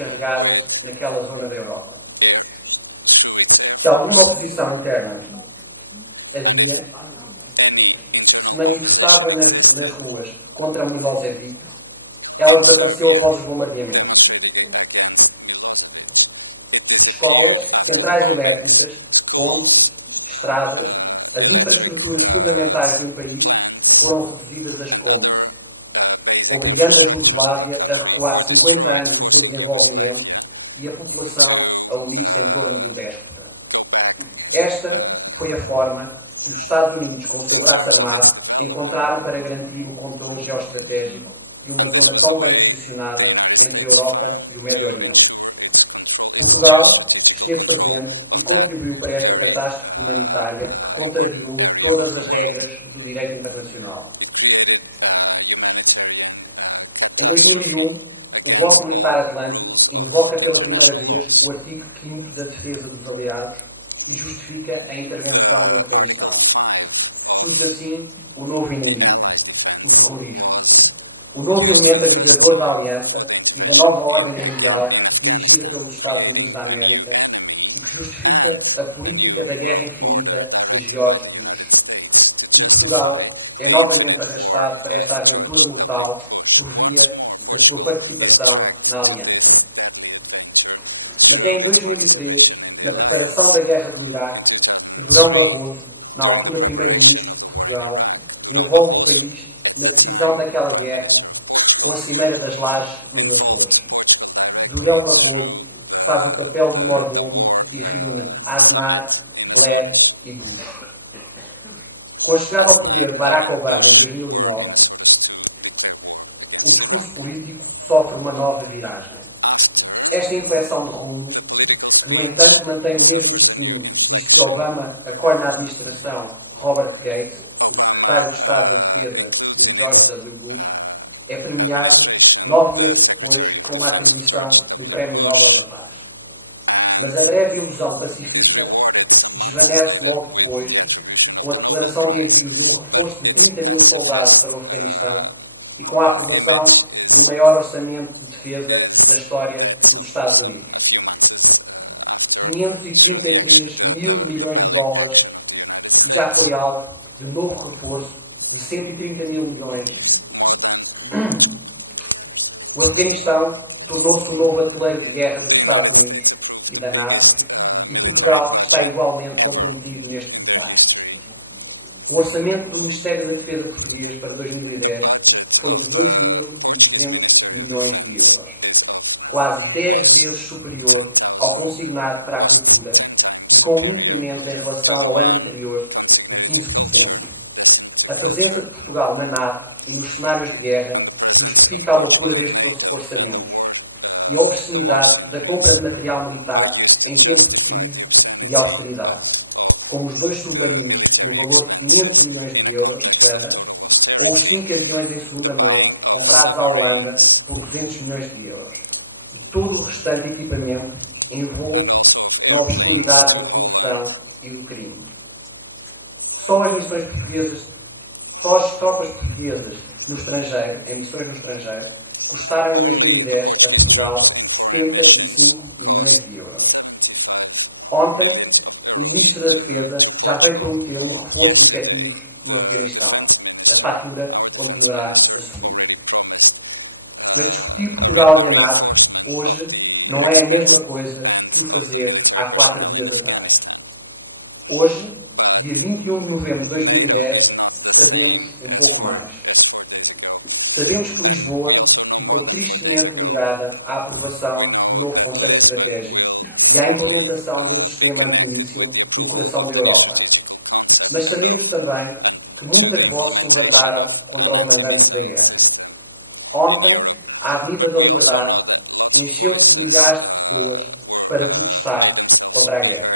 descarregadas naquela zona da Europa. Se alguma oposição interna havia, se manifestava nas ruas contra Milosevic, ela desapareceu após os bombardeamentos. Escolas, centrais elétricas, pontes, estradas, as infraestruturas fundamentais de um país foram reduzidas a escombros, obrigando a Jugoslávia a recuar 50 anos do seu desenvolvimento e a população a unir-se em torno do déspota. Esta foi a forma que os Estados Unidos, com o seu braço armado, encontraram para garantir o controle geoestratégico de uma zona tão bem posicionada entre a Europa e o Médio Oriente. Portugal esteve presente e contribuiu para esta catástrofe humanitária que contrariou todas as regras do direito internacional. Em 2001, o Bloco Militar Atlântico invoca pela primeira vez o artigo 5º da defesa dos aliados e justifica a intervenção no Afeganistão. Surge assim o novo inimigo, o terrorismo. O novo elemento agregador da aliança e da nova ordem mundial dirigida pelos Estados Unidos da América e que justifica a política da guerra infinita de George Bush. E Portugal é novamente arrastado para esta aventura mortal por via da sua participação na aliança. Mas é em 2003, na preparação da guerra do Iraque, que Durão Barroso, na altura primeiro-ministro de Portugal, envolve o país na decisão daquela guerra com a Cimeira das Lajes nos Açores. Durão Barroso faz o papel do mordomo e reúne Aznar, Blair e Bush. Com a chegada ao poder de Barack Obama em 2009, o discurso político sofre uma nova viragem. Esta inflexão de rumo, que no entanto mantém o mesmo destino, visto que Obama acolhe na administração Robert Gates, o secretário de Estado da Defesa de George W. Bush, é premiado 9 meses depois com uma atribuição do Prémio Nobel da Paz. Mas a breve ilusão pacifista desvanece logo depois com a declaração de envio de um reforço de 30 mil soldados para o Afeganistão e com a aprovação do maior orçamento de defesa da história dos Estados Unidos. 533 mil milhões de dólares e já foi alvo de novo reforço de 130 mil milhões. O Afeganistão tornou-se o novo ateleiro de guerra dos Estados Unidos e da NATO e Portugal está igualmente comprometido neste desastre. O orçamento do Ministério da Defesa português para 2010 foi de 2.200 milhões de euros, quase 10 vezes superior ao consignado para a cultura e com um incremento em relação ao ano anterior de 15%. A presença de Portugal na NATO e nos cenários de guerra justifica a loucura destes orçamentos e a obscenidade da compra de material militar em tempo de crise e de austeridade, como os 2 submarinos no valor de 500 milhões de euros cada, ou os 5 aviões em segunda mão comprados à Holanda por 200 milhões de euros. E todo o restante equipamento envolve na obscuridade da corrupção e do crime. Só as tropas portuguesas no estrangeiro, em missões no estrangeiro, custaram em 2010 a Portugal 75 milhões de euros. Ontem, o Ministro da Defesa já veio prometer um reforço de efetivos no Afeganistão. A fatura continuará a subir. Mas discutir Portugal e a NATO hoje não é a mesma coisa que o fazer há 4 dias atrás. Hoje, dia 21 de novembro de 2010, sabemos um pouco mais. Sabemos que Lisboa ficou tristemente ligada à aprovação do novo conceito estratégico e à implementação de um sistema antimíssil no coração da Europa. Mas sabemos também que muitas vozes se levantaram contra os mandantes da guerra. Ontem, a Avenida da Liberdade encheu-se de milhares de pessoas para protestar contra a guerra.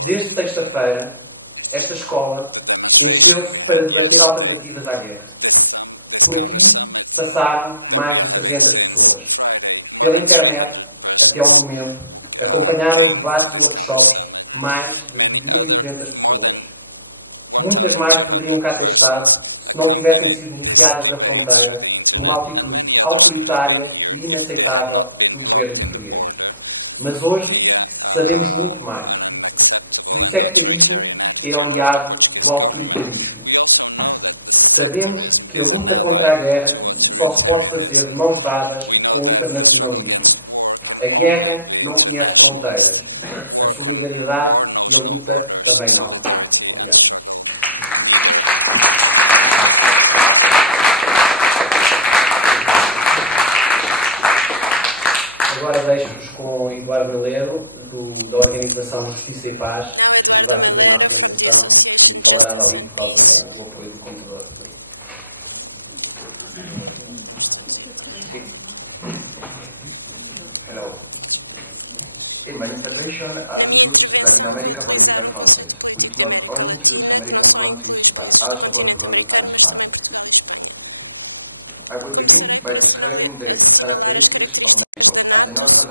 Desde sexta-feira, esta escola encheu-se para debater alternativas à guerra. Por aqui passaram mais de 300 pessoas. Pela internet, até ao momento, acompanharam os debates e workshops mais de 1.200 pessoas. Muitas mais poderiam cá ter estado se não tivessem sido bloqueadas na fronteira por uma atitude autoritária e inaceitável do governo português. Mas hoje sabemos muito mais. Que o sectarismo é aliado do autoritarismo. Sabemos que a luta contra a guerra só se pode fazer de mãos dadas com o internacionalismo. A guerra não conhece fronteiras. A solidariedade e a luta também não. Obrigado. Agora deixo-vos com Eduardo Galero, da Organização Justiça e Paz, que vai fazer uma apresentação e falará ali por causa do apoio do computador. Hello. In my intervention, I will use Latin America political concept, which not only includes American countries, but also Portugal and Spain. I will begin by describing the characteristics of NATO as the Northern